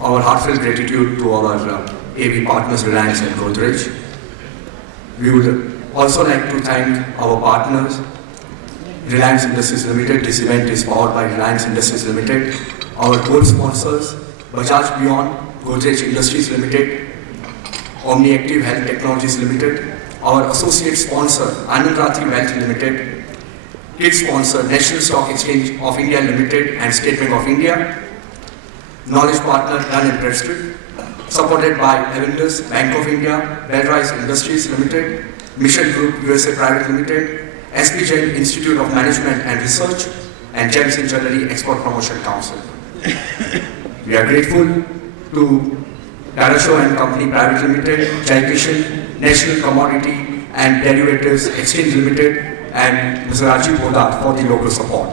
our heartfelt gratitude to our AV partners Reliance and Godrej. We would also like to thank our partners, Reliance Industries Limited. This event is powered by Reliance Industries Limited. Our gold sponsors, Bajaj Beyond, Godrej Industries Limited, OmniActive Health Technologies Limited. Our associate sponsor, Anand Rathi Wealth Limited. Kit sponsor, National Stock Exchange of India Limited and State Bank of India. Knowledge partner, Dun & Bradstreet. Supported by Avendus, Bank of India, Bellrise Industries Limited, Mission Group USA Private Limited, SP Jain Institute of Management and Research, and Gems in Jewelry Export Promotion Council. We are grateful to Tata Show and Company Private Limited, Jai Kishan, National Commodity and Derivatives Exchange Limited, and Mr. Rajiv Bodar for the local support.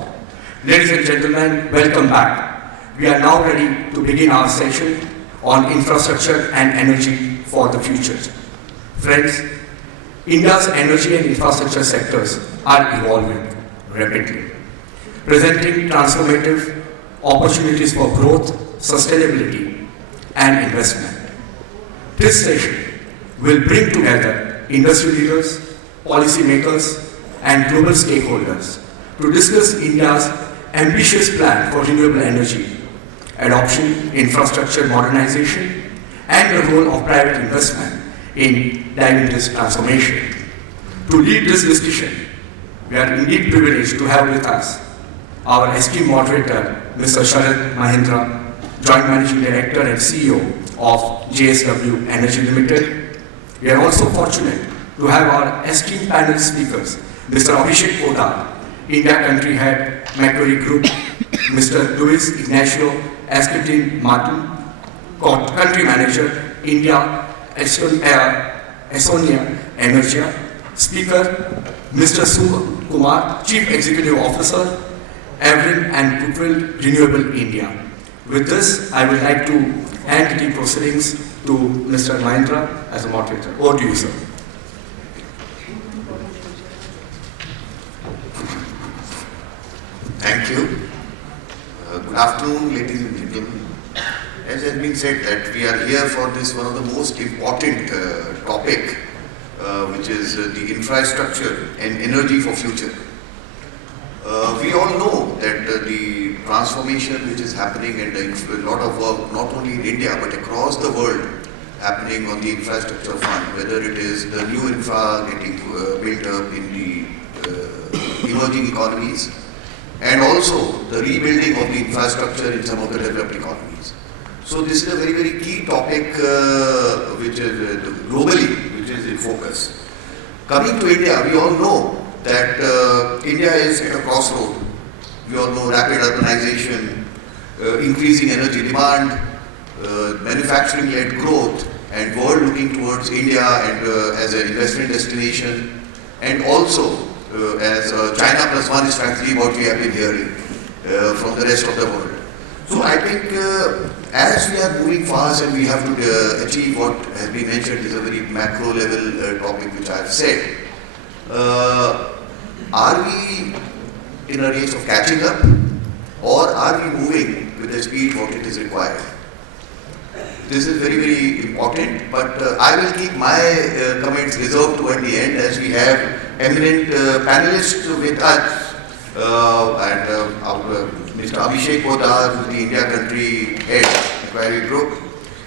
Ladies and gentlemen, welcome back. We are now ready to begin our session on infrastructure and energy for the future. Friends, India's energy and infrastructure sectors are evolving rapidly, presenting transformative opportunities for growth, sustainability, and investment. This session will bring together industry leaders, policymakers, and global stakeholders to discuss India's ambitious plan for renewable energy, adoption, infrastructure modernization, and the role of private investment in driving this transformation. To lead this discussion, we are indeed privileged to have with us our esteemed moderator, Mr. Sharad Mahindra, Joint Managing Director and CEO of JSW Energy Limited. We are also fortunate to have our esteemed panel speakers, Mr. Abhishek Podar, India Country Head, Macquarie Group, Mr. Luis Ignacio Esquitin Martin, Country Manager, India, Estonia Energia, Speaker, Mr. Sumit Kumar, Chief Executive Officer, Evrin and Goodwill Renewable India. With this, I would like to hand the proceedings to Mr. Mahindra as a moderator. Over to you, sir. Thank you. Good afternoon, ladies and gentlemen. As has been said, that we are here for this one of the most important topic, which is the infrastructure and energy for future. We all know that the transformation which is happening and a lot of work, not only in India but across the world, happening on the infrastructure front, whether it is the new infra getting built up in the emerging economies, and also the rebuilding of the infrastructure in some of the developed economies. So this is a very, very key topic which is globally, which is in focus. Coming to India, we all know that India is at a crossroad. We all know rapid urbanization, increasing energy demand, manufacturing-led growth, and world looking towards India and as an investment destination, and also as China plus one strategy, what we have been hearing from the rest of the world. So I think as we are moving fast and we have to achieve what has been mentioned is a very macro level topic which I have said. Are we in a race of catching up, or are we moving with the speed what it is required? This is very, very important, but I will keep my comments reserved toward the end as we have eminent panelists with us, Mr. Abhishek Podar, who is the India Country Head, Macquarie Group.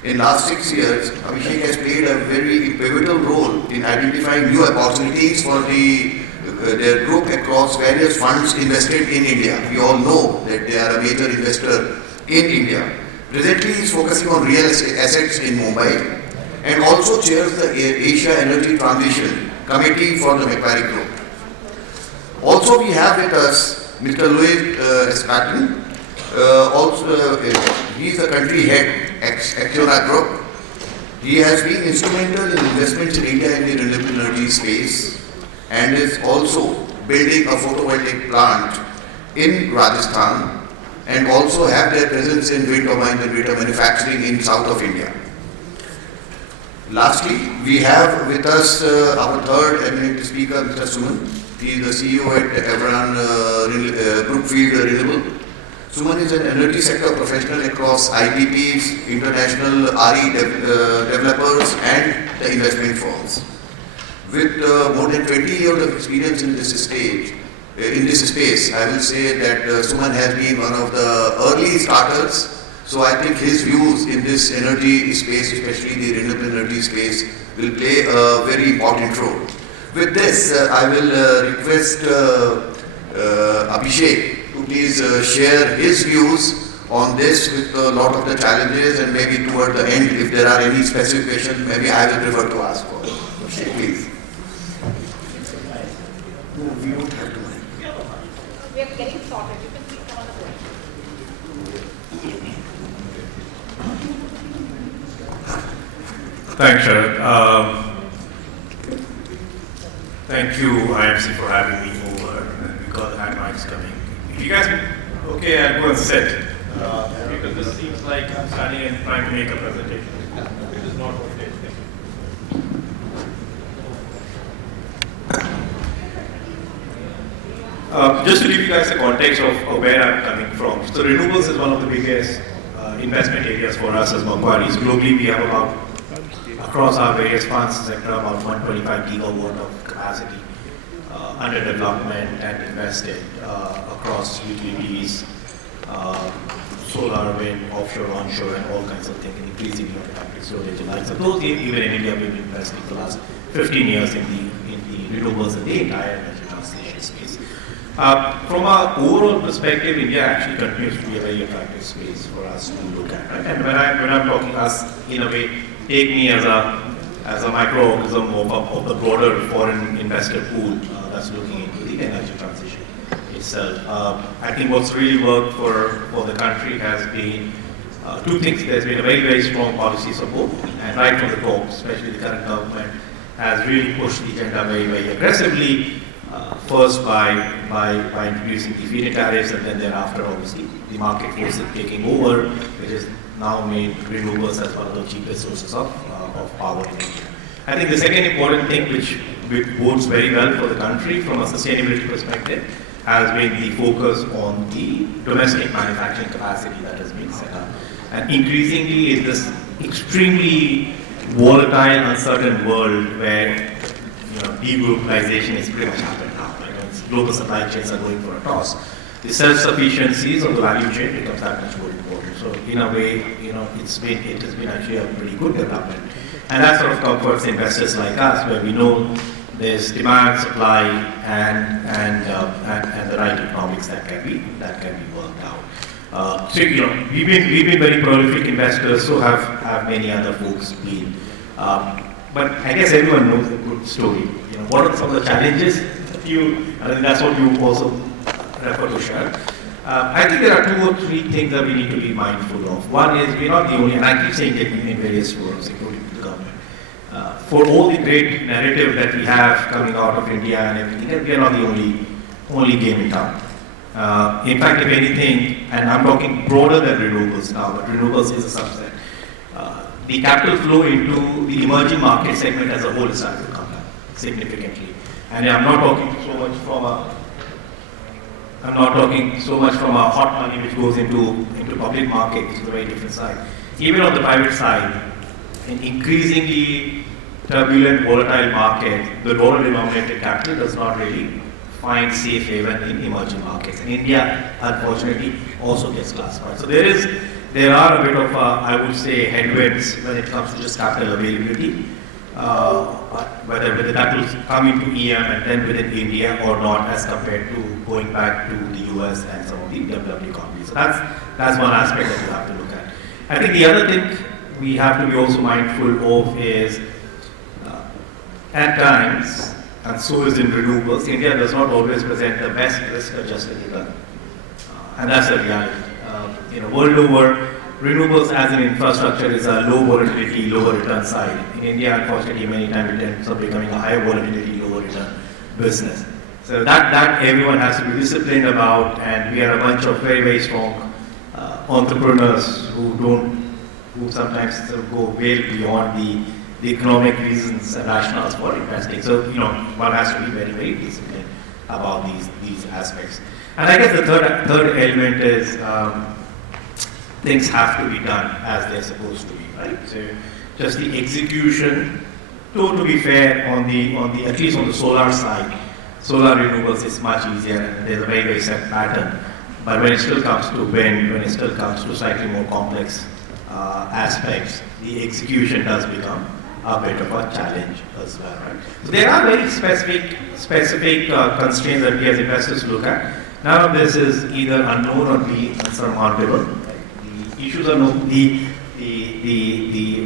In last 6 years, Abhishek has played a very pivotal role in identifying new opportunities for their group across various funds invested in India. We all know that they are a major investor in India. Presently, he is focusing on real assets in Mumbai and also chairs the Asia Energy Transition Committee for the Macquarie Group. Also, we have with us Mr. Luis Esquitin. He is the country head Acciona Group. He has been instrumental in investments in India in the renewable energy space and is also building a photovoltaic plant in Rajasthan and also have their presence in wind turbine generator manufacturing in south of India. Lastly, we have with us our third eminent speaker, Mr. Suman. He is the CEO at Evran Brookfield Renewable. Suman is an energy sector professional across IPPs, international developers and the investment firms. With more than 20 years of experience in this stage, in this space, I will say that Suman has been one of the early starters. So I think his views in this energy space, especially the renewable energy space, will play a very important role. With this, I will request Abhishek to please share his views on this with a lot of the challenges, and maybe toward the end, if there are any specific questions, maybe I will prefer to ask for. Abhishek, please. No, we don't have to. We are getting sorted. You can see some of the questions. Thanks, Sharad. Thank you, IMC, for having me over, because I had mics coming. If you guys, okay, I'll go and sit, because this seems like I'm standing and trying to make a presentation. It is not what it is. Just to give you guys a context of where I'm coming from. So renewables is one of the biggest investment areas for us as Macquarie. Globally, we have about, across our various funds sector, about 125 gigawatt of capacity under development and invested across utilities, solar, wind, offshore, onshore, and all kinds of things, and increasingly on the battery storage and like. So those, even in India, we've been investing for the last 15 years in the renewables and the entire energy transition space. From our overall perspective, India actually continues to be a very attractive space for us to look at. Right? And when I'm talking us, in a way, take me as a microorganism of the broader foreign investor pool that's looking into the energy transition itself. I think what's really worked for the country has been two things. There's been a very, very strong policy support, and right from the top, especially the current government, has really pushed the agenda very, very aggressively. First by introducing the feed-in tariffs, and then thereafter, obviously, the market forces taking over, which has now made renewables as one of the cheapest sources of power in India. I think the second important thing, which bodes very well for the country from a sustainability perspective, has been the focus on the domestic manufacturing capacity that has been set up. And increasingly, in this extremely volatile, uncertain world where deglobalization is pretty much happening now. Global supply chains are going for a toss. The self-sufficiencies of the value chain becomes that much more important. So in a way, it has been actually a pretty good development, and that sort of comforts investors like us, where we know there's demand, supply, and the right economics that can be worked out. So we've been very prolific investors. So have many other folks been. But I guess everyone knows a good story. What are some of the challenges? I think that's what you also refer to, Shar. I think there are two or three things that we need to be mindful of. One is we're not the only, and I keep saying it in various forums, including the government. For all the great narrative that we have coming out of India and everything, we are not the only game in town. In fact, if anything, and I'm talking broader than renewables now, but renewables is a subset. The capital flow into the emerging market segment as a whole is starting to come down significantly. And I'm not talking so much from a hot money which goes into public market, which is a very different side. Even on the private side, an increasingly turbulent, volatile market, the dollar-denominated capital does not really find safe haven in emerging markets. And India, unfortunately, also gets classified. So there are a bit of, I would say, headwinds when it comes to just capital availability. Whether that will come into EM and then within India or not, as compared to going back to the US and some of the developed economies. So that's one aspect that you have to look at. I think the other thing we have to be also mindful of is, at times, and so is in renewables, India does not always present the best risk-adjusted return, and that's a reality. World over, renewables as an infrastructure is a low volatility, lower return side. In India, unfortunately, many times it ends up becoming a high volatility, lower return business. So that everyone has to be disciplined about, and we are a bunch of very, very strong entrepreneurs who sometimes go way beyond the economic reasons and rationales for investing. So one has to be very, very disciplined about these aspects. And I guess the third element is things have to be done as they're supposed to be, right? So just the execution, to be fair, on the at least on the solar side, solar renewables is much easier and there's a very, very set pattern. But when it still comes to wind, when it still comes to slightly more complex aspects, the execution does become a bit of a challenge as well, right? So there are very specific constraints that we as investors look at. None of this is either unknown or be unsurmountable. The issues are known, the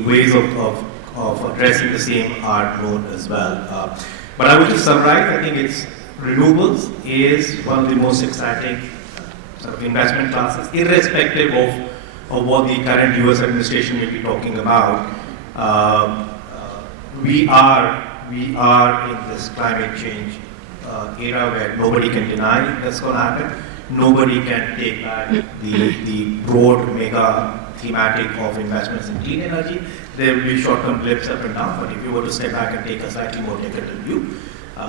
ways of addressing the same are known as well. But I would just summarize, I think it's renewables is one of the most exciting sort of investment classes, irrespective of what the current US administration may be talking about. We are in this climate change era where nobody can deny that's going to happen. Nobody can take back the broad mega thematic of investments in clean energy. There will be short-term blips up and down, but if you were to step back and take a slightly more decadal view,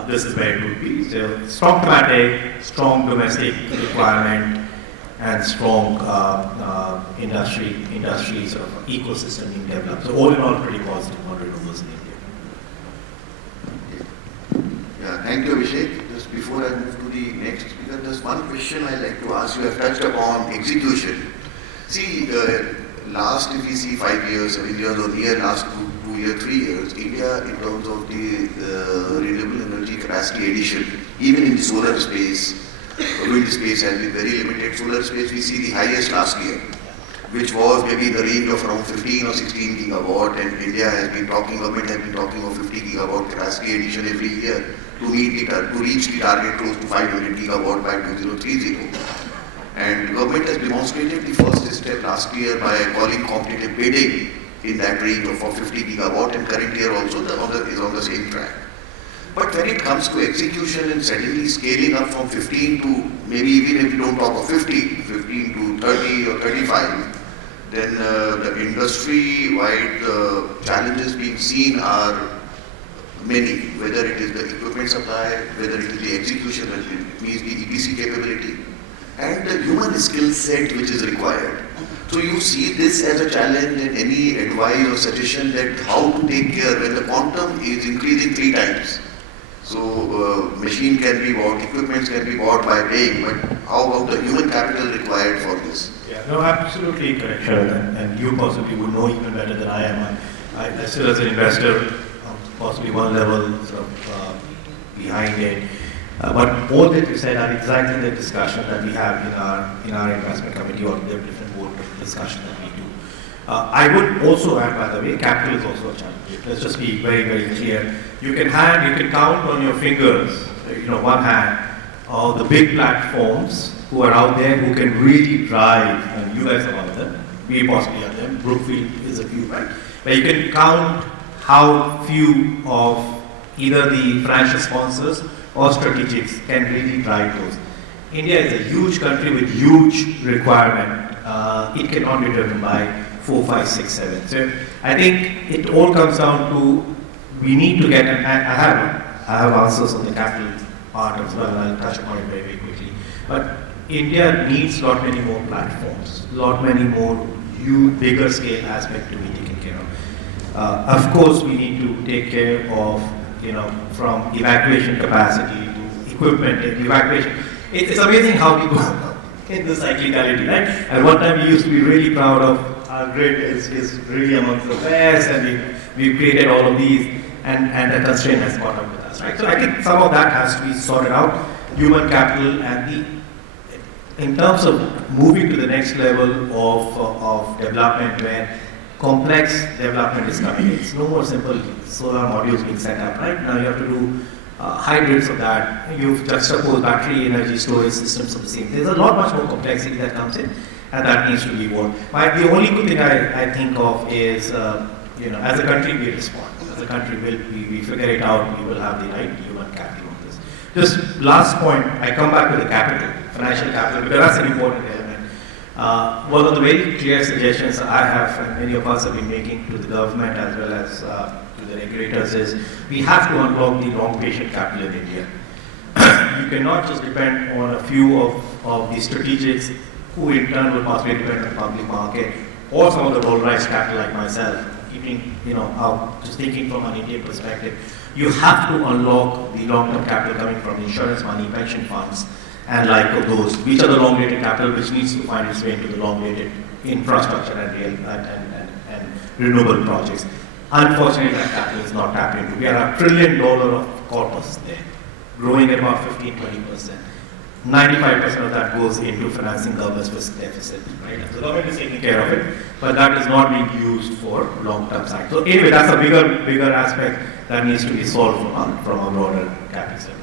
this is where it would be. So strong thematic, strong domestic requirement, and strong industry sort of ecosystem being developed. So all in all, pretty positive on renewables in India. Yeah, thank you, Abhishek. Just before I move to the next speaker, there's one question I'd like to ask you. I've touched upon execution. See, last, if we see 5 years, 7 years, or near last 2 years, 3 years, India, in terms of the renewable energy capacity addition, even in the solar space, wind space has been very limited. Solar space, we see the highest last year, which was maybe in the range of around 15 or 16 gigawatt, and India has been talking, government has been talking of 50 gigawatt capacity addition every year to reach the target close to 500 gigawatt by 2030. And government has demonstrated the first step last year by calling competitive bidding in that range of 50 gigawatt, and current year also is on the same track. But when it comes to execution and suddenly scaling up from 15 to maybe even if we don't talk of 15 to 30 or 35, then the industry-wide challenges being seen are many, whether it is the equipment supply, whether it is the execution, it means the EPC capability, and the human skill set which is required. So you see this as a challenge, and any advice or suggestion that how to take care when the quantum is increasing 3 times. So machine can be bought, equipment can be bought by paying, but how about the human capital required for this? Yeah, no, absolutely correct, Sharad, and you possibly would know even better than I am. I still as an investor, possibly one level sort of behind it. But all that you said are exactly the discussion that we have in our investment committee or the different board discussion that we do. I would also add, by the way, capital is also a challenge. Let's just be very, very clear. You can count on your fingers, one hand, the big platforms who are out there who can really drive, and you guys are one of them, we possibly are them, Brookfield is a few, right? But you can count how few of either the financial sponsors or strategics can really drive those. India is a huge country with huge requirement. It cannot be driven by 4, 5, 6, 7. So I think it all comes down to we need to get, and I have answers on the capital part as well, and I'll touch upon it very, very quickly. But India needs lot many more platforms, lot many more bigger scale aspect to be taken care of. Of course, we need to take care of, from evacuation capacity to equipment evacuation. It's amazing how we go in the cyclicality, right? At one time we used to be really proud of our grid is really amongst the best, and we've created all of these, and the constraint has caught up with us, right? So I think some of that has to be sorted out, human capital, and in terms of moving to the next level of development where complex development is coming. It's no more simple solar modules being set up, right? Now you have to do hybrids of that. You've juxtaposed battery energy storage systems of the same. There's a lot much more complexity that comes in, and that needs to be evolved. The only good thing I think of is, as a country we respond. As a country we figure it out, we will have the right human capital on this. Just last point, I come back to the capital, financial capital, because that's an important element. One of the very clear suggestions I have, and many of us have been making to the government as well as to the regulators, is we have to unlock the long patient capital in India. you cannot just depend on a few of the strategics who in turn will possibly depend on the public market or some of the polarized capital like myself, keeping, out, just thinking from an Indian perspective. You have to unlock the long-term capital coming from insurance money, pension funds, and like those, which are the long-dated capital which needs to find its way into the long-dated infrastructure and renewable projects. Unfortunately, that capital is not tapped into. We are $1 trillion of corpus there, growing at about 15-20%. 95% of that goes into financing government's fiscal deficit, right? So the government is taking care of it, but that is not being used for long-term side. So anyway, that's a bigger aspect that needs to be solved from a broader capital.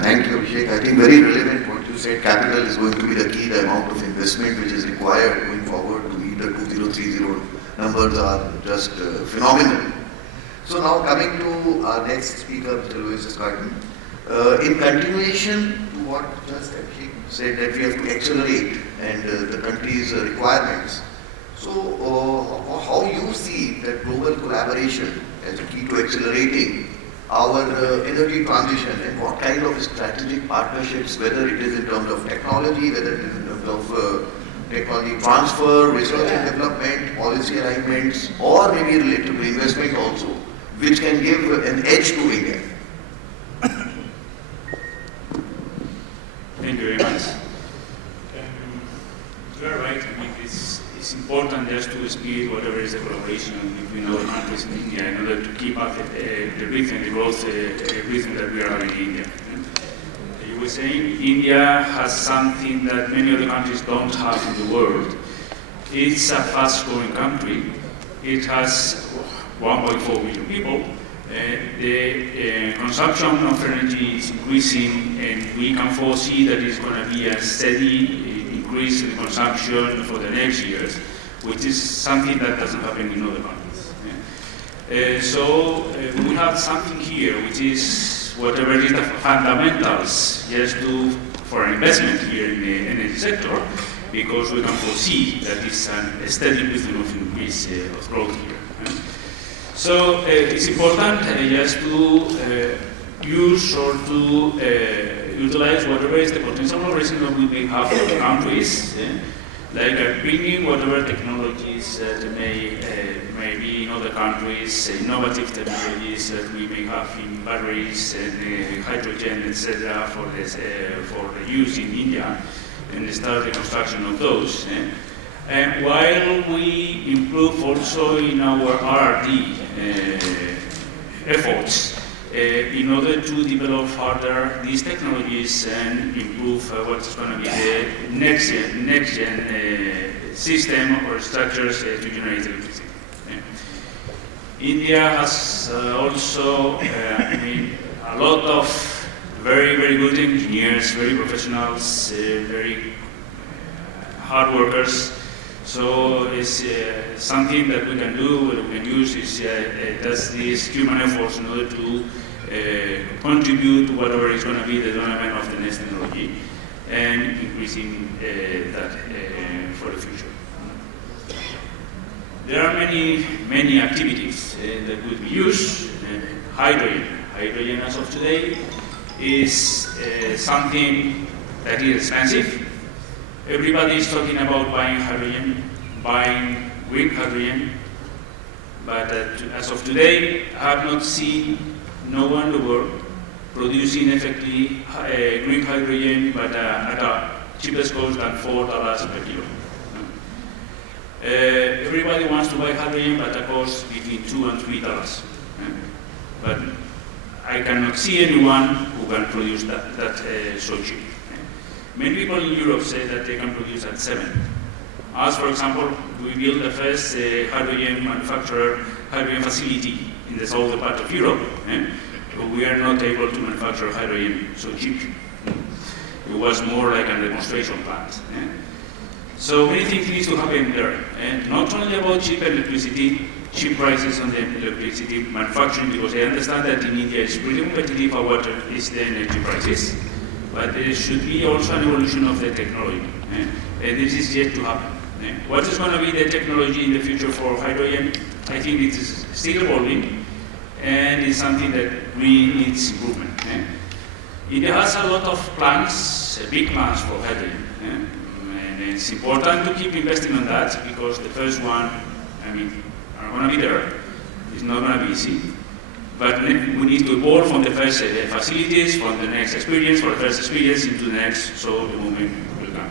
Thank you, Abhishek. I think very relevant what you said. Capital is going to be the key. The amount of investment which is required going forward to meet the 2030 numbers are just phenomenal. So now coming to our next speaker, Mr. Louis Escartin. In continuation to what just Abhishek said, that we have to accelerate and the country's requirements. So how you see that global collaboration as a key to accelerating our energy transition, and what kind of strategic partnerships, whether it is in terms of technology, whether it is in terms of technology transfer, research and development, policy alignments, or maybe related to investment also, which can give an edge to India. Thank you very much. You are right. I mean, it's important just to speed whatever is the collaboration between our countries in India in order to keep up the rhythm, the growth rhythm that we are having in India. You were saying India has something that many other countries don't have in the world. It's a fast-growing country. It has 1.4 billion people. The consumption of energy is increasing, and we can foresee that it's going to be a steady increase in consumption for the next years, which is something that doesn't happen in other countries. So we have something here, which is whatever is the fundamentals just for investment here in the energy sector, because we can foresee that it's a steady rhythm of increase of growth here. So it's important just to use or to utilize whatever is the potential collaboration that we may have for the countries, like bringing whatever technologies that may be in other countries, innovative technologies that we may have in batteries and hydrogen, etc., for the use in India, and start the construction of those. And while we improve also in our R&D efforts in order to develop further these technologies and improve what's going to be the next gen system or structures to generate electricity. India has also a lot of very good engineers, very professionals, very hard workers. So it's something that we can do, what we can use is that's these human efforts in order to contribute to whatever is going to be the development of the next technology and increasing that for the future. There are many activities that could be used. Hydrogen. Hydrogen as of today is something that is expensive. Everybody is talking about buying hydrogen, buying green hydrogen, but as of today, I have not seen no one in the world producing effectively green hydrogen, but at a cheapest cost than $4 per kilo. Everybody wants to buy hydrogen, but at a cost between $2 and $3. But I cannot see anyone who can produce that so cheap. Many people in Europe say that they can produce at 7. Us, for example, we built the first hydrogen manufacturer, hydrogen facility in the southern part of Europe, but we are not able to manufacture hydrogen so cheap. It was more like a demonstration plant. So many things need to happen there. Not only about cheap electricity, cheap prices on the electricity manufacturing, because I understand that in India it's pretty competitive for what is the energy prices. But there should be also an evolution of the technology. And this is yet to happen. What is going to be the technology in the future for hydrogen? I think it is still evolving. and it's something that really needs improvement. India has a lot of plans, big plans for hydrogen, and it's important to keep investing on that because the first one, are going to be there. It's not going to be easy. But we need to evolve from the first facilities, from the next experience, from the first experience into the next, so the movement will come.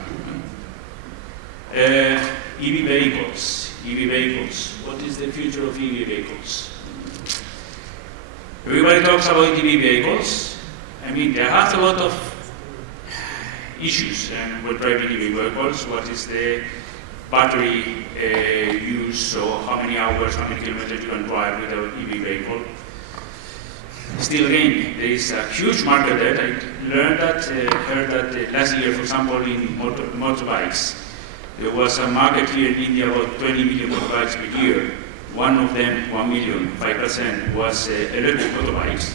EV vehicles. EV vehicles. What is the future of EV vehicles? Everybody talks about EV vehicles. There are a lot of issues with driving EV vehicles. What is the battery use, so how many hours, how many kilometers you can drive with an EV vehicle? Still again, there is a huge market there. I heard that last year, for example, in motorbikes, there was a market here in India about 20 million motorbikes per year. One of them, 1 million, 5% was electric motorbikes.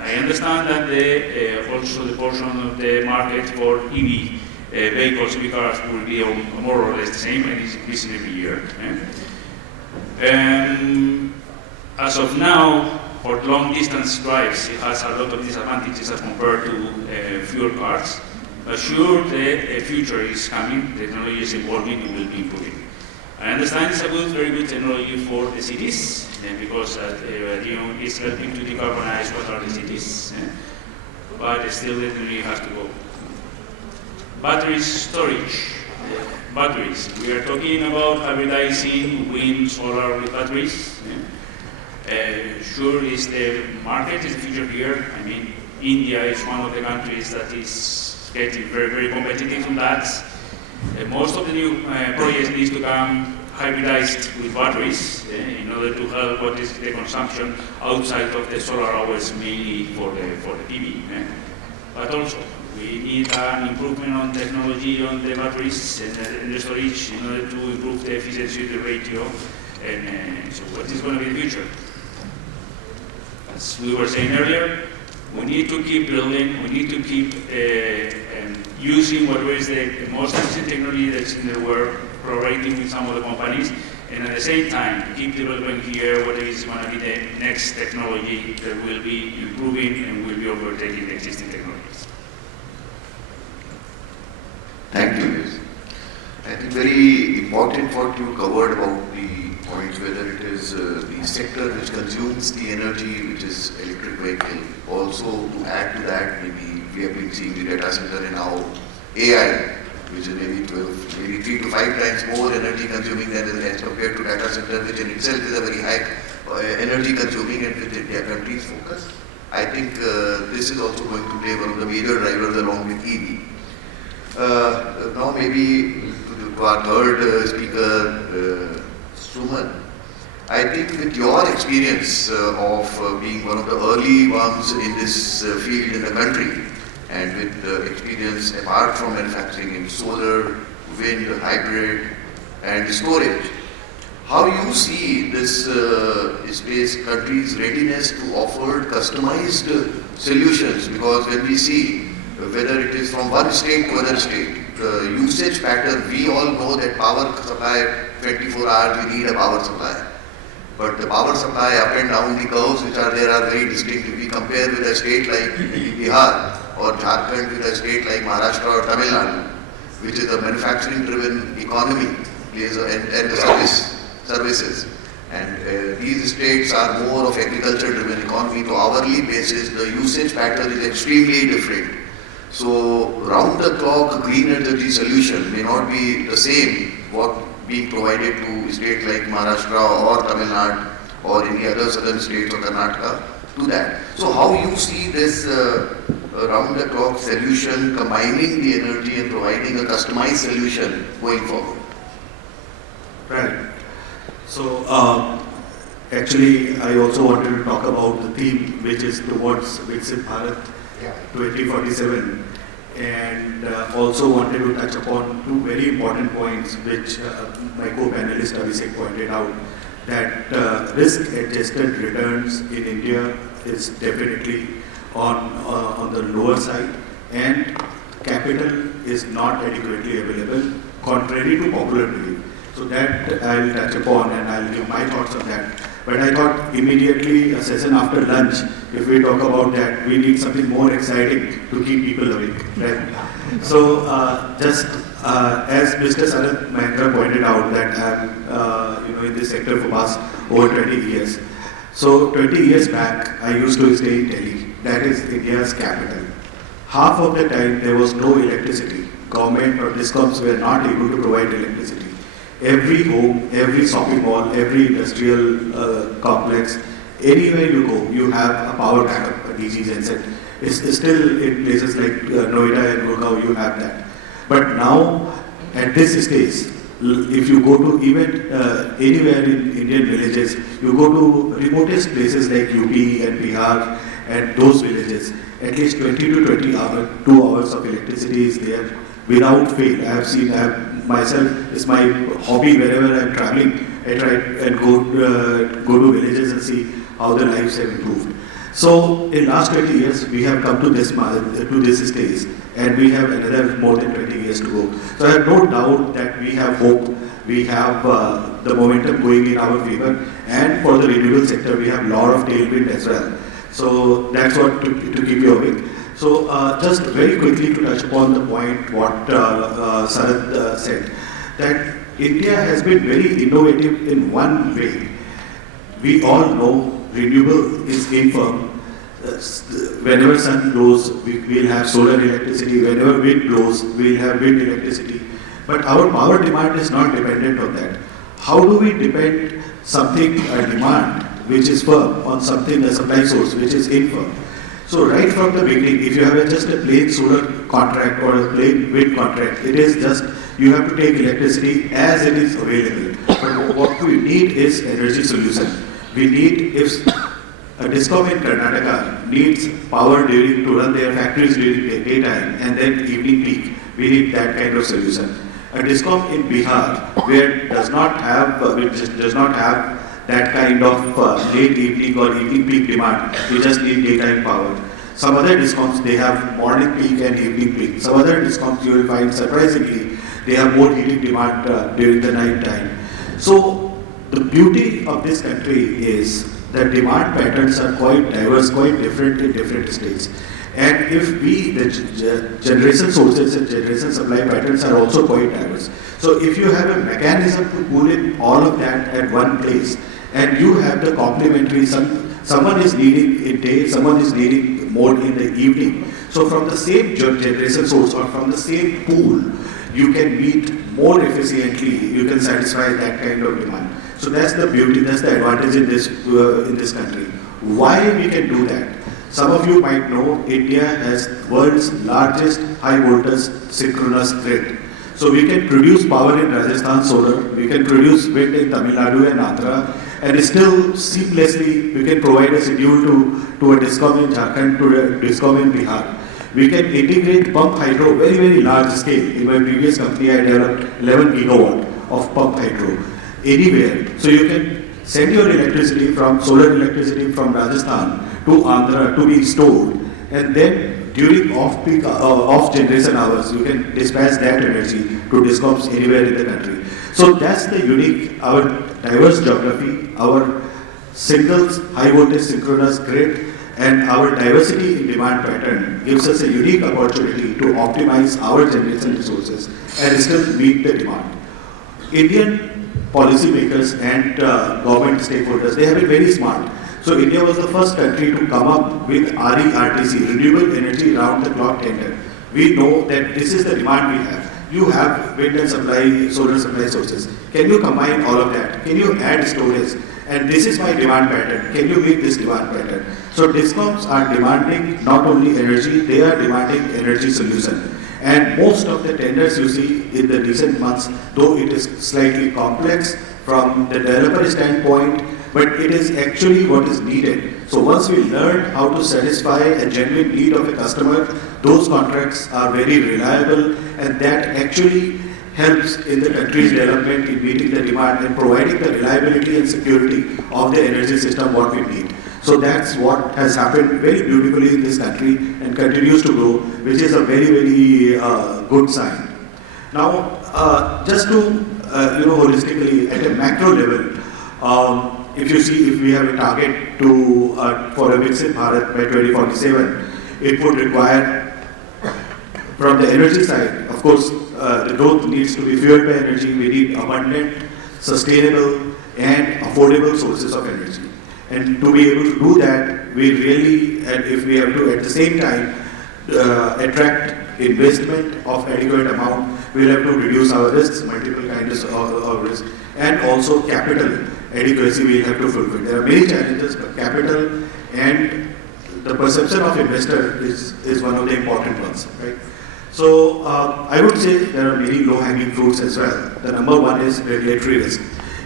I understand that also the portion of the market for EV vehicles, EV cars, will be more or less the same, and it's increasing every year. As of now, for long distance drives, it has a lot of disadvantages as compared to fuel cars. But sure, the future is coming, the technology is evolving, it will be improving. I understand it's a very good technology for the cities, because it's helping to decarbonize what are the cities, but still the technology has to go. Battery storage. Batteries. We are talking about hybridizing wind, solar with batteries. Sure, is the market is the future here. India is one of the countries that is getting very, very competitive on that. Most of the new projects need to come hybridized with batteries in order to help what is the consumption outside of the solar hours, mainly for the PV. But also, we need an improvement on technology on the batteries and the storage in order to improve the efficiency of the ratio. And so what is going to be the future? As we were saying earlier, we need to keep building, we need to keep using whatever is the most efficient technology that's in the world, collaborating with some of the companies, and at the same time, keep developing here what is going to be the next technology that will be improving and will be overtaking the existing technologies. Thank you. I think very important what you covered about the points, whether it is the sector which consumes the energy, which is electric vehicle. Also, to add to that, maybe we have been seeing the data center and now AI, which is maybe 3 to 5 times more energy consuming than as compared to data center, which in itself is a very high energy consuming, and with India country's focus. I think this is also going to play one of the major drivers along with EV. Now maybe to our third speaker, Suman, I think with your experience of being one of the early ones in this field in the country, and with experience apart from manufacturing in solar, wind, hybrid, and storage, how you see this space country's readiness to offer customized solutions? Because when we see whether it is from one state to another state, the usage pattern, we all know that power supply, 24 hours we need a power supply. But the power supply up and down the curves which are there are very distinct. If we compare with a state like Bihar or Jharkhand with a state like Maharashtra or Tamil Nadu, which is a manufacturing driven economy, and the services. And these states are more of agriculture driven economy, to hourly basis the usage pattern is extremely different. So round the clock green energy solution may not be the same what being provided to states like Maharashtra or Tamil Nadu or any other southern states or Karnataka to that. So how you see this round the clock solution combining the energy and providing a customized solution going forward? Right. So actually I also wanted to talk about the theme which is towards IMC Bharat 2047, and also wanted to touch upon two very important points which my co-panelist Abhishek pointed out, that risk-adjusted returns in India is definitely on the lower side, and capital is not adequately available, contrary to popular belief. So that I'll touch upon and I'll give my thoughts on that. But I thought immediately a session after lunch, if we talk about that, we need something more exciting to keep people awake, right? So just as Mr. Sanat Mahendra pointed out that I'm in this sector for past over 20 years. So 20 years back, I used to stay in Delhi. That is India's capital. Half of the time there was no electricity. Government or discoms were not able to provide electricity. Every home, every shopping mall, every industrial complex, anywhere you go, you have a power backup, a DG genset. It's still in places like Noida and Gurgaon, you have that. But now, at this stage, if you go to even anywhere in Indian villages, you go to remotest places like UP and Bihar and those villages, at least 20 to 2 hours of electricity is there without fail. I have seen, myself, it's my hobby wherever I'm traveling, I try and go to villages and see how their lives have improved. So in last 20 years, we have come to this stage, and we have another more than 20 years to go. So I have no doubt that we have hope, we have the momentum going in our favor, and for the renewable sector, we have a lot of tailwind as well. So that's what to keep you awake. So just very quickly to touch upon the point what Sarath said, that India has been very innovative in one way. We all know renewable is infirm. Whenever sun blows, we'll have solar electricity. Whenever wind blows, we'll have wind electricity. But our power demand is not dependent on that. How do we depend something, a demand, which is firm, on something, a supply source, which is infirm? So right from the beginning, if you have just a plain solar contract or a plain wind contract, it is just, you have to take electricity as it is available. But what we need is energy solution. We need, if a discom in Karnataka needs power to run their factories during the daytime and then evening peak, we need that kind of solution. A discom in Bihar, where does not have that kind of late evening or evening peak demand, we just need daytime power. Some other discoms, they have morning peak and evening peak. Some other discoms, you will find surprisingly, they have more heating demand during the night time. So the beauty of this country is that demand patterns are quite diverse, quite different in different states. And if the generation sources and generation supply patterns are also quite diverse. So if you have a mechanism to pull in all of that at one place, and you have the complementary, someone is needing in day, someone is needing more in the evening. So from the same generation source or from the same pool, you can meet more efficiently, you can satisfy that kind of demand. So that's the beauty, that's the advantage in this country. Why we can do that? Some of you might know India has world's largest high voltage synchronous grid. So we can produce power in Rajasthan solar, we can produce wind in Tamil Nadu and Andhra, and still seamlessly we can provide a schedule to a discom in Jharkhand, to a discom in Bihar. We can integrate pump hydro very large scale. In my previous company, I developed 11 gigawatt of pump hydro anywhere. So you can send your electricity from solar electricity from Rajasthan to Andhra to be stored, and then during off-peak, off-generation hours, you can dispatch that energy to discoms anywhere in the country. So that's the unique, our diverse geography, our singles high voltage synchronous grid, and our diversity in demand pattern gives us a unique opportunity to optimize our generation resources and still meet the demand. Indian policymakers and government stakeholders, they have been very smart. So India was the first country to come up with RERTC, Renewable Energy Round the Clock Tender. We know that this is the demand we have. You have wind and supply, solar supply sources. Can you combine all of that? Can you add storage? And this is my demand pattern. Can you meet this demand pattern? So discoms are demanding not only energy, they are demanding energy solution. And most of the tenders you see in the recent months, though it is slightly complex from the developer standpoint, but it is actually what is needed. So once we learn how to satisfy a genuine need of a customer, those contracts are very reliable, and that actually helps in the country's development in meeting the demand and providing the reliability and security of the energy system what we need. So that's what has happened very beautifully in this country and continues to grow, which is a very good sign. Now, just to holistically at a macro level, if you see, if we have a target to for a Viksit Bharat by 2047, it would require, from the energy side, of course, the growth needs to be fueled by energy. We need abundant, sustainable, and affordable sources of energy. And to be able to do that, we really, and if we have to at the same time attract investment of adequate amount, we'll have to reduce our risks, multiple kinds of risks, and also capital adequacy we'll have to fulfill. There are many challenges, but capital and the perception of investor is one of the important ones, right? So I would say there are many low-hanging fruits as well. The number one is regulatory risk.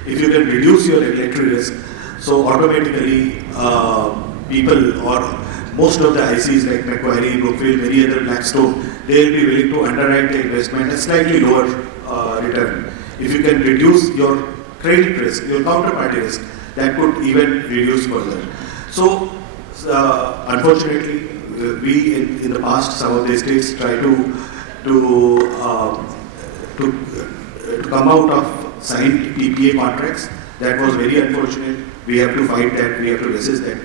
If you can reduce your regulatory risk, so automatically people or most of the ICs like Macquarie, Brookfield, many other Blackstone, they will be willing to underwrite the investment at slightly lower return. If you can reduce your credit risk, your counterparty risk, that could even reduce further. So unfortunately, we in the past, some of the states try to come out of signed PPA contracts. That was very unfortunate. We have to fight that. We have to resist that.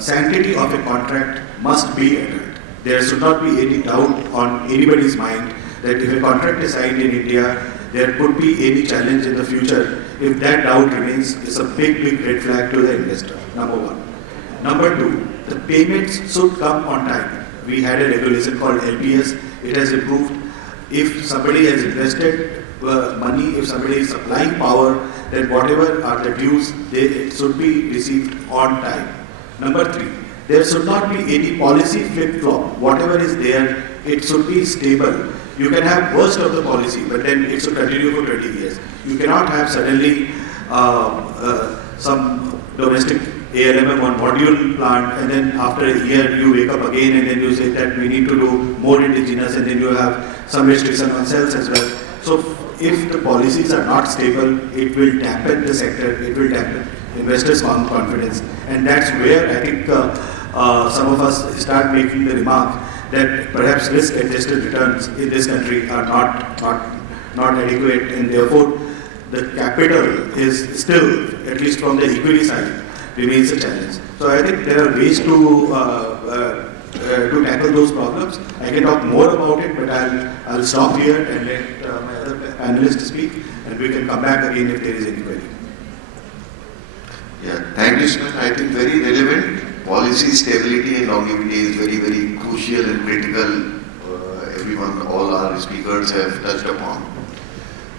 Sanctity of a contract must be adhered. There should not be any doubt on anybody's mind that if a contract is signed in India, there could be any challenge in the future. If that doubt remains, it's a big red flag to the investor, number one. Number two, the payments should come on time. We had a regulation called LPS. It has improved. If somebody has invested money, if somebody is supplying power, then whatever are the dues, they should be received on time. Number three, there should not be any policy flip-flop. Whatever is there, it should be stable. You can have worst of the policy, but then it should continue for 20 years. You cannot have suddenly some domestic ALMM on module plant, and then after a year you wake up again and then you say that we need to do more indigenous, and then you have some restriction on cells as well. So if the policies are not stable, it will dampen the sector, it will dampen investors' confidence. And that's where I think some of us start making the remark that perhaps risk-adjusted returns in this country are not adequate, and therefore the capital is still, at least from the equity side, remains a challenge. So I think there are ways to tackle those problems. I can talk more about it, but I'll stop here and let my other panelists speak, and we can come back again if there is any query. Yeah, thank you, sir. I think very relevant. Policy stability and longevity is very crucial and critical. Everyone, all our speakers have touched upon.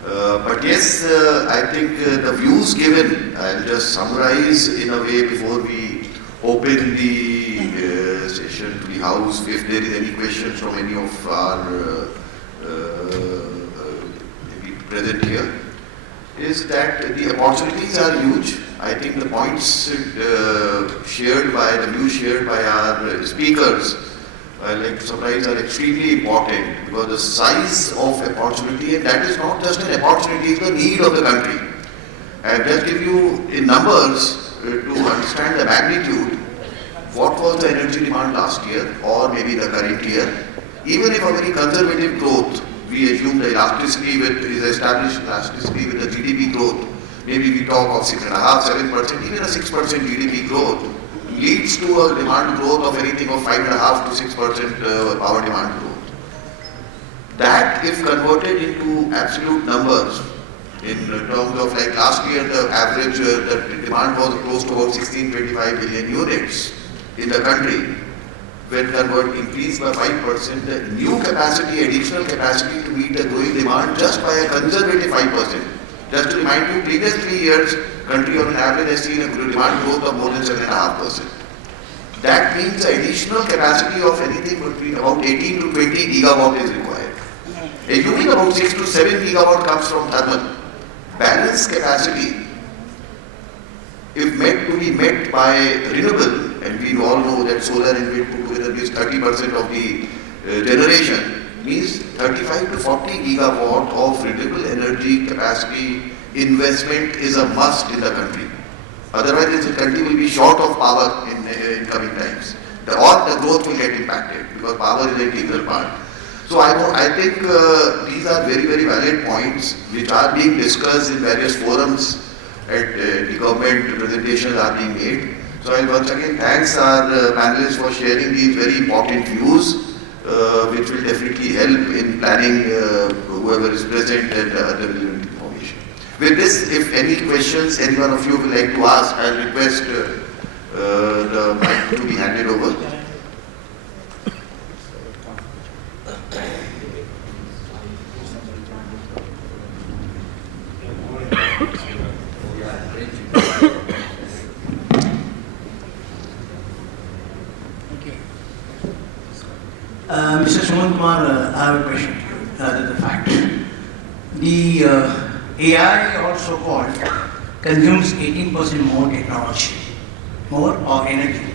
But yes, I think the views given, I'll just summarize in a way before we open the session to the House. If there is any questions from any of our present here, is that the opportunities are huge. I think the points shared by our speakers, I like to summarize, are extremely important, because the size of opportunity, and that is not just an opportunity, it's the need of the country. I'll just give you in numbers to understand the magnitude. What was the energy demand last year, or maybe the current year? Even if a very conservative growth, we assume the elasticity is established elasticity with the GDP growth. Maybe we talk of 6.5%, 7%, even a 6% GDP growth leads to a demand growth of anything of 5.5% to 6% power demand growth. That, if converted into absolute numbers, in terms of like last year, the average the demand was close to about 1625 billion units in the country. When increased by 5%, the new capacity, additional capacity to meet the growing demand just by a conservative 5%. Just to remind you, previous 3 years, country on an average has seen a demand growth of more than 7.5%. That means the additional capacity of anything between about 18 to 20 gigawatt is required. Assuming about 6 to 7 gigawatt comes from thermal, balance capacity, if meant to be met by renewable, and we all know that solar and wind put together gives 30% of the generation, means 35 to 40 gigawatt of renewable energy capacity investment is a must in the country. Otherwise, the country will be short of power in coming times. Or the growth will get impacted, because power is an integral part. So I think these are very valid points which are being discussed in various forums. the government presentations are being made. So I'll once again thanks our panelists for sharing these very important views, which will definitely help in planning whoever is present and other relevant information. With this, if any questions any one of you would like to ask, I'll request the mic to be handed over. Mr. Suman Kumar, I have a question to you, rather than the fact. The AI, also called, consumes 18% more technology, more or energy.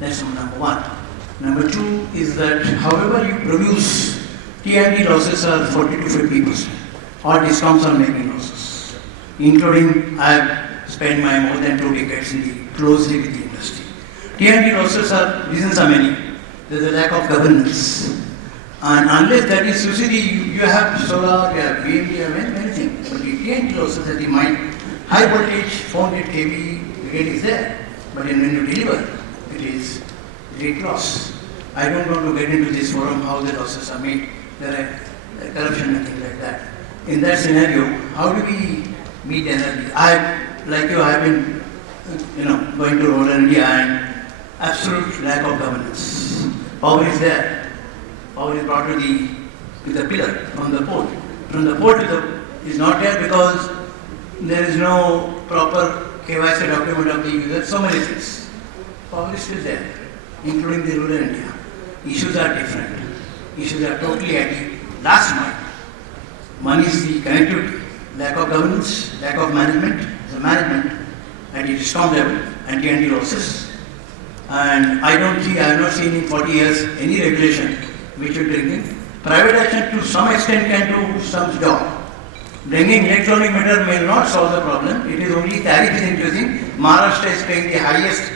That's number one. Number two is that however you produce, T&D losses are 40 to 50%. All discounts are making losses, including I have spent my more than 2 decades closely with the industry. T&D losses reasons are many. There's a lack of governance. And unless that is usually you have solar, you have wind, you have many things. But the TNT losses at the mine, high voltage, 400 kV rate is there. But when you deliver, it is great loss. I don't want to get into this forum how the losses are made. There are corruption and things like that. In that scenario, how do we meet energy? Like you, I've been, going to rural India and absolute lack of governance. Power is there. Power is brought to the pillar from the pole. From the pole is not there because there is no proper KYC document of the user. So many things. Power is still there, including the rural India. Issues are different. Issues are totally at the last mile. One is the connectivity, lack of governance, lack of management, the management at the discount level, and T&D losses. And I have not seen in 40 years any regulation which will bring in. Private action to some extent can do some job. Bringing electronic meter may not solve the problem. It is only tariff is increasing. Maharashtra is paying the highest,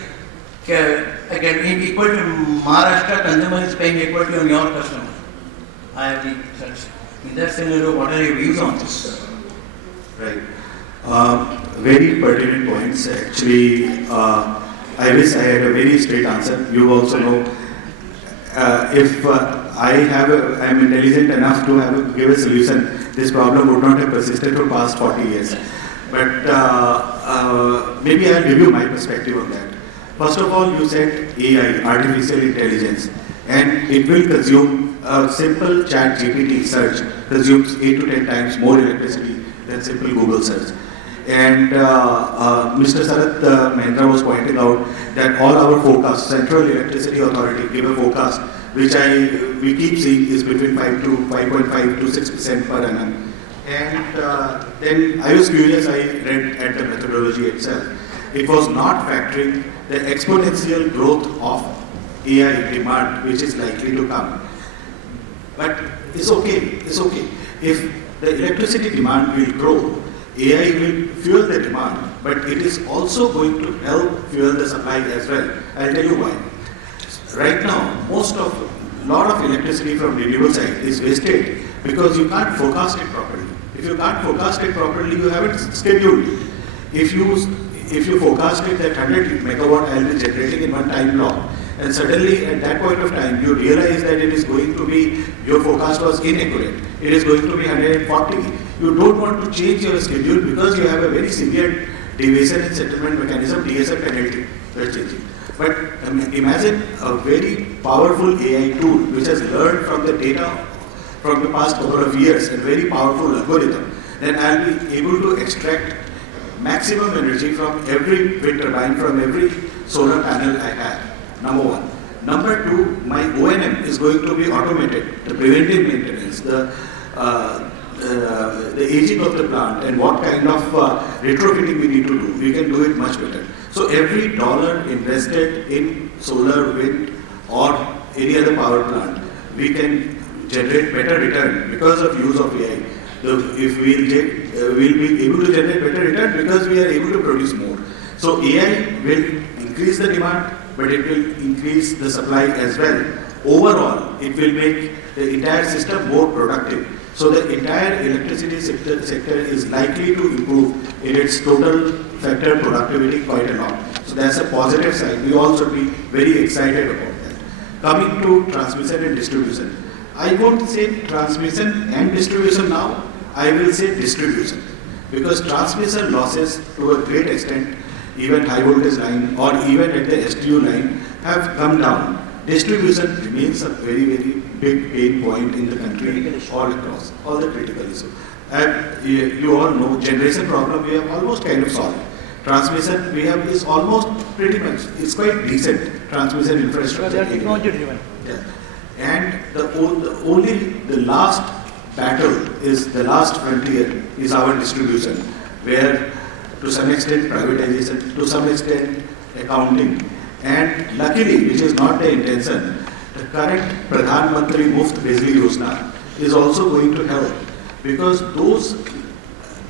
equal to Maharashtra, consumer is paying equal to your customer. I have the results. In that scenario, what are your views on this? Right. Very pertinent points. Actually, I wish I had a very straight answer. You also know, if I am intelligent enough to give a solution, this problem would not have persisted for past 40 years. But maybe I'll give you my perspective on that. First of all, you said AI, artificial intelligence, and it will consume a simple chat GPT search consumes 8 to 10 times more electricity than simple Google search. And Mr. Sarath Mahendra was pointing out that all our forecasts, Central Electricity Authority give a forecast which we keep seeing is between 5.5 to 6% per annum. And then I was curious, I read at the methodology itself. It was not factoring the exponential growth of AI demand which is likely to come. But it's okay. If the electricity demand will grow, AI will fuel the demand, but it is also going to help fuel the supply as well. I'll tell you why. Right now, lot of electricity from renewable side is wasted because you can't forecast it properly. If you can't forecast it properly, you haven't scheduled. If you forecast it that 100 megawatt I'll be generating in one time block, and suddenly at that point of time you realize that it is going to be, your forecast was inaccurate, it is going to be 140. You don't want to change your schedule because you have a very severe deviation and settlement mechanism, DSM penalty, you're changing. But imagine a very powerful AI tool which has learned from the data from the past couple of years, and very powerful algorithm. Then I'll be able to extract maximum energy from every wind turbine, from every solar panel I have. Number one. Number two, my O&M is going to be automated. The preventive maintenance, the aging of the plant, and what kind of retrofitting we need to do, we can do it much better. So every dollar invested in solar, wind, or any other power plant, we can generate better return because of use of AI. If we'll be able to generate better return because we are able to produce more. So AI will increase the demand, but it will increase the supply as well. Overall, it will make the entire system more productive. So the entire electricity sector is likely to improve in its total factor productivity quite a lot. So that's a positive side. We all should be very excited about that. Coming to transmission and distribution, I won't say transmission and distribution now, I will say distribution. Because transmission losses to a great extent, even high voltage line or even at the STU line, have come down. Distribution remains a very, very big pain point in the country all across, all the critical issues. And you all know, generation problem we have almost kind of solved. Transmission we have is almost pretty much, it's quite decent transmission infrastructure. They are technology driven. Yeah. And the last battle is, the last frontier is our distribution, where to some extent privatization, to some extent accounting. And luckily, which is not the intention, the current Pradhan Mantri Muft Bijli Yojana is also going to help, because those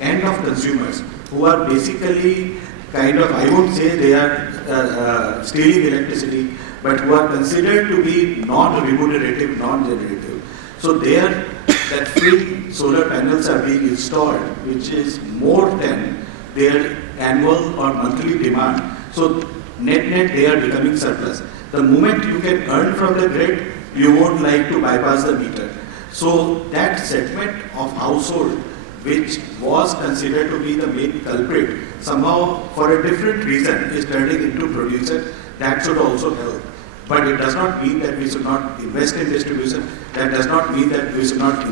end of consumers who are basically kind of, I won't say they are stealing electricity, but who are considered to be non-remunerative, non-generative. So there, that free solar panels are being installed, which is more than their annual or monthly demand. So net they are becoming surplus. The moment you can earn from the grid, you won't like to bypass the meter. So that segment of household, which was considered to be the main culprit, somehow for a different reason is turning into producer. That should also help. But it does not mean that we should not invest in distribution. That does not mean that we should not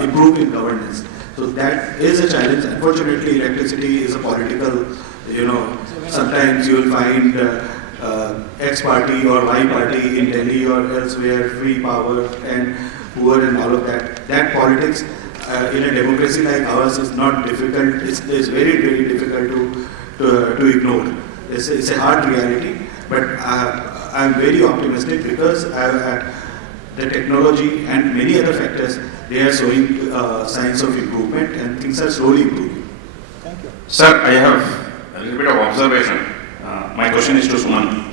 improve in governance. So that is a challenge. Unfortunately, electricity is a political, sometimes you will find X party or Y party in Delhi or elsewhere, free power and poor and all of that. That politics in a democracy like ours is not difficult. It's very, very difficult to ignore. It's a hard reality, but I'm very optimistic because the technology and many other factors, they are showing signs of improvement and things are slowly improving. Thank you. Sir, I have a little bit of observation. My question is to Suman.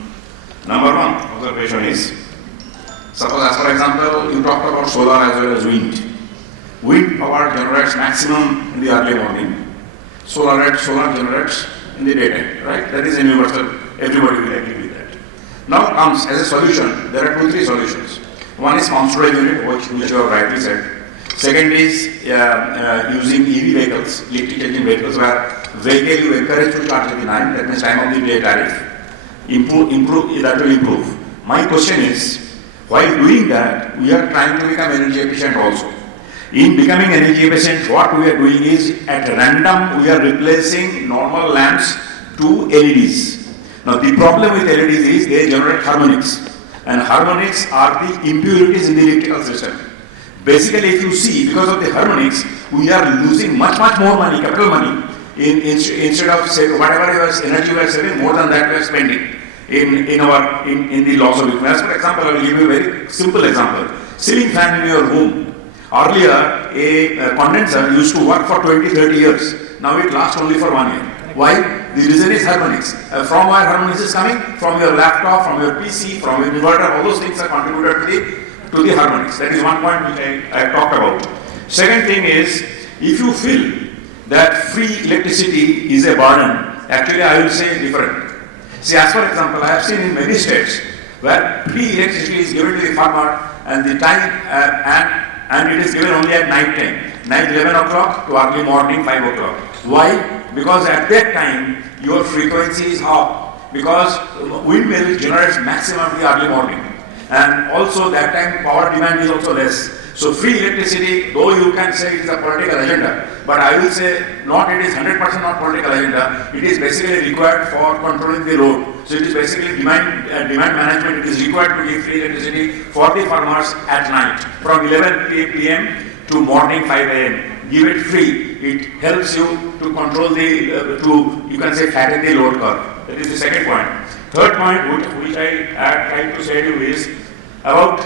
Number one observation is, suppose as for example, you talked about solar as well as wind. Wind power generates maximum in the early morning. Solar generates in the daytime, right? That is universal. Everybody will agree with that. Now comes as a solution, there are 2-3 solutions. One is pumped storage unit, which you have rightly said. Second is using EV vehicles, electric engine vehicles, where vehicle you encourage to charge at the night, that means time of the day tariff. That will improve. My question is, while doing that, we are trying to become energy efficient also. In becoming energy efficient, what we are doing is, at random, we are replacing normal lamps to LEDs. Now, the problem with LEDs is they generate harmonics. And harmonics are the impurities in the electrical system. Basically, if you see, because of the harmonics, we are losing much more money, capital money, instead of whatever energy we are saving, more than that we are spending in the loss of equipment. As for example, I will give you a very simple example. Ceiling fan in your room. Earlier, a condenser used to work for 20-30 years. Now it lasts only for 1 year. Why? The reason is harmonics. From where harmonics is coming? From your laptop, from your PC, from your inverter, all those things are contributed to the harmonics. That is one point which I talked about. Second thing is, if you feel that free electricity is a burden, actually I will say different. See, as for example, I have seen in many states where free electricity is given to the farmer and the time and it is given only at night time, 11 o'clock to early morning 5 o'clock. Why? Because at that time your frequency is up, because windmill generates maximum in the early morning, and also that time power demand is also less. So free electricity, though you can say it is a political agenda, but I will say it is 100% not political agenda. It is basically required for controlling the load. So it is basically demand management. It is required to give free electricity for the farmers at night from 11 p.m. to morning 5 a.m. Give it free. It helps you to control you can say flatten the load curve. That is the second point. Third point, which I tried to say to you is about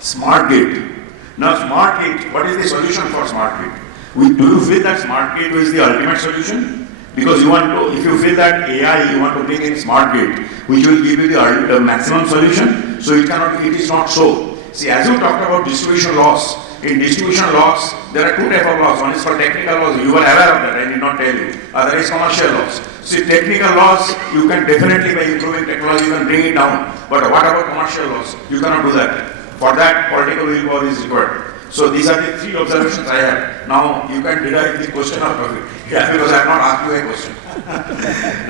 smart grid. Now, smart grid, what is the solution for smart grid? Do you feel that smart grid is the ultimate solution? Because if you feel that AI, you want to bring in smart grid, which will give you the maximum solution, so it is not so. See, as you talked about distribution loss, In distribution laws, there are two types of laws. One is for technical laws. You are aware of that. I did not tell you. Other is commercial laws. See, technical laws, you can definitely, by improving technology, you can bring it down. But what about commercial laws? You cannot do that. For that, political willpower is required. So these are the three observations I have. Now you can derive the question out of it. Yeah, because I have not asked you a question.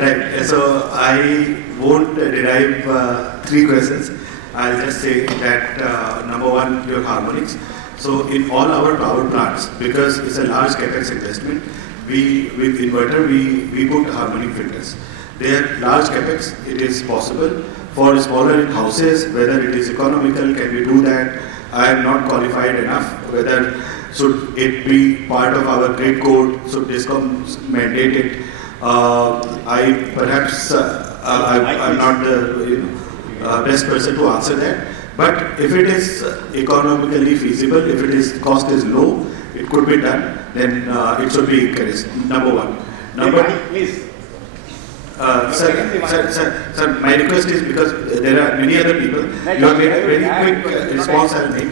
Right. So I won't derive three questions. I'll just say that number one, your harmonics. So in all our power plants, because it's a large capex investment, with inverter we put harmonic filters. They are large capex. It is possible for smaller houses, whether it is economical, can we do that? I am not qualified enough. Whether should it be part of our grid code? Should DISCOM mandate it? I perhaps I'm not the best person to answer that. But if it is economically feasible, if it is cost is low, it could be done. Then it should be encouraged. Number one. Number two, please. Sir, my request is because there are many other people. You have made a very quick response I'll make.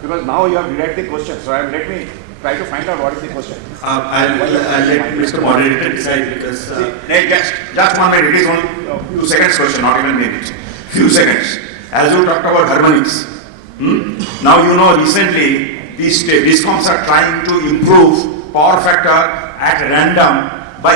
Because now you have read the question, so let me try to find out what is the question. I'll let Mr. Moderator decide because... just 1 minute, it is only a few seconds question, not even minutes. Few seconds. As you talked about harmonics, now you know recently these DISCOMs are trying to improve power factor at random by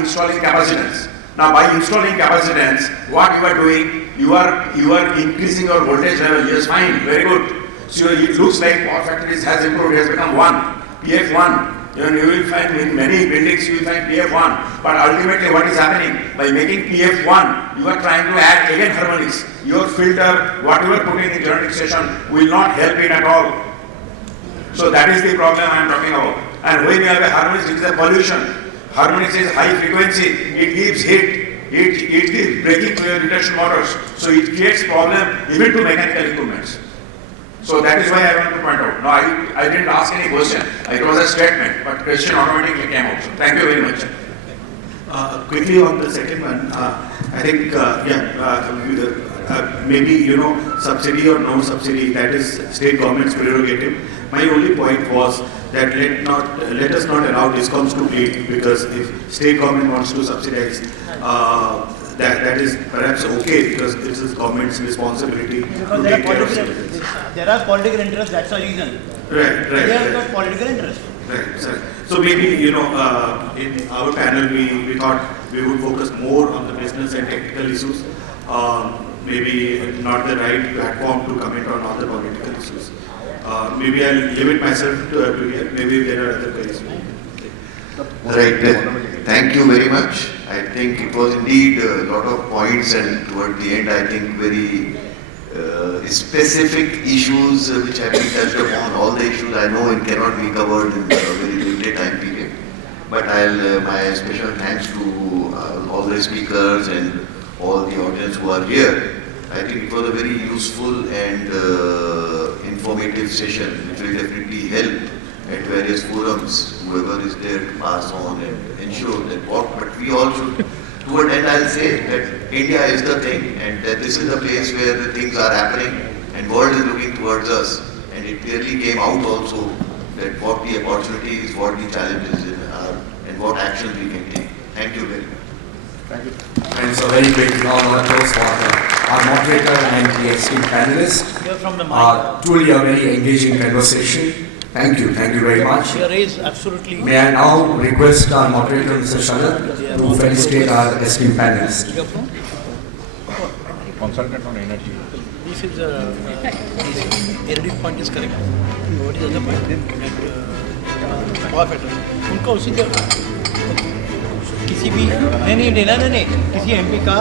installing capacitance. Now by installing capacitance, what you are doing, you are increasing your voltage level. Yes, fine, very good. So it looks like power factor has improved, it has become 1, PF1. You will find in many buildings you will find PF1. But ultimately what is happening? By making PF1, you are trying to add again harmonics. Your filter, what you are putting in the generating station will not help it at all. So that is the problem I am talking about. And when you have a harmonics, it is a pollution. Harmonics is high frequency, it gives heat, it gives braking to your induction motors. So it creates problem even to mechanical equipments. So that is why I want to point out. No, I didn't ask any question. It was a statement, but question automatically came out. So thank you very much. Quickly on the second one, I think, maybe, subsidy or no subsidy, that is state government's prerogative. My only point was that let us not allow DISCOMs to bleed, because if state government wants to subsidize, that is perhaps okay, because this is government's responsibility to take care of citizens. There are political interests, that's the reason. Right. They have got political interest. Right, sir. So maybe, in our panel, we thought we would focus more on the business and technical issues. Maybe not the right platform to comment on all the political issues. Maybe I'll limit myself to here. Maybe there are other queries. Right. Thank you very much. I think it was indeed a lot of points, and toward the end, I think very specific issues which have been touched upon. All the issues I know it cannot be covered in a very limited time period. But my special thanks to all the speakers and all the audience who are here. I think it was a very useful and informative session, which will definitely help at various forums, whoever is there to pass on and ensure that but we all should, toward end I'll say that India is the thing, and that this is the place where the things are happening and world is looking towards us, and it clearly came out also that what the opportunities, what the challenges are, and what actions we can take. Thank you very much. Thank you. And it's a very great round of applause for our moderator and the esteemed panelists. Truly a very engaging conversation. Thank you very much. Your is absolutely. May I now request our moderator, Mr. Sharat, to felicitate our esteemed panelists. Consultant on energy. This is energy point is correct. What is the other point? Power factor. उनका उसी किसी भी नहीं किसी MP का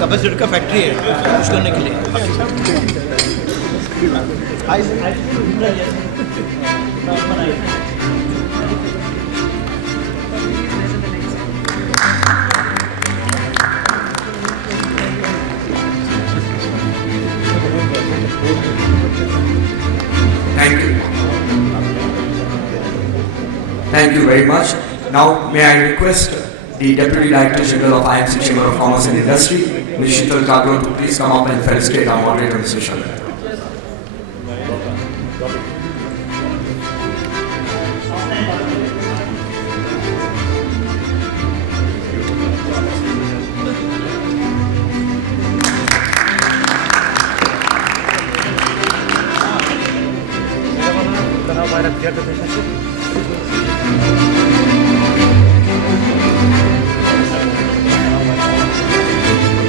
capacitor का factory है use करने के लिए Thank you very much. Now, may I request the Deputy Director General of IMC Chamber of Commerce and Industry, Ms. Sheetal Kagro, to please come up and felicitate our moderator, Mr. Sharat. cierto que es así.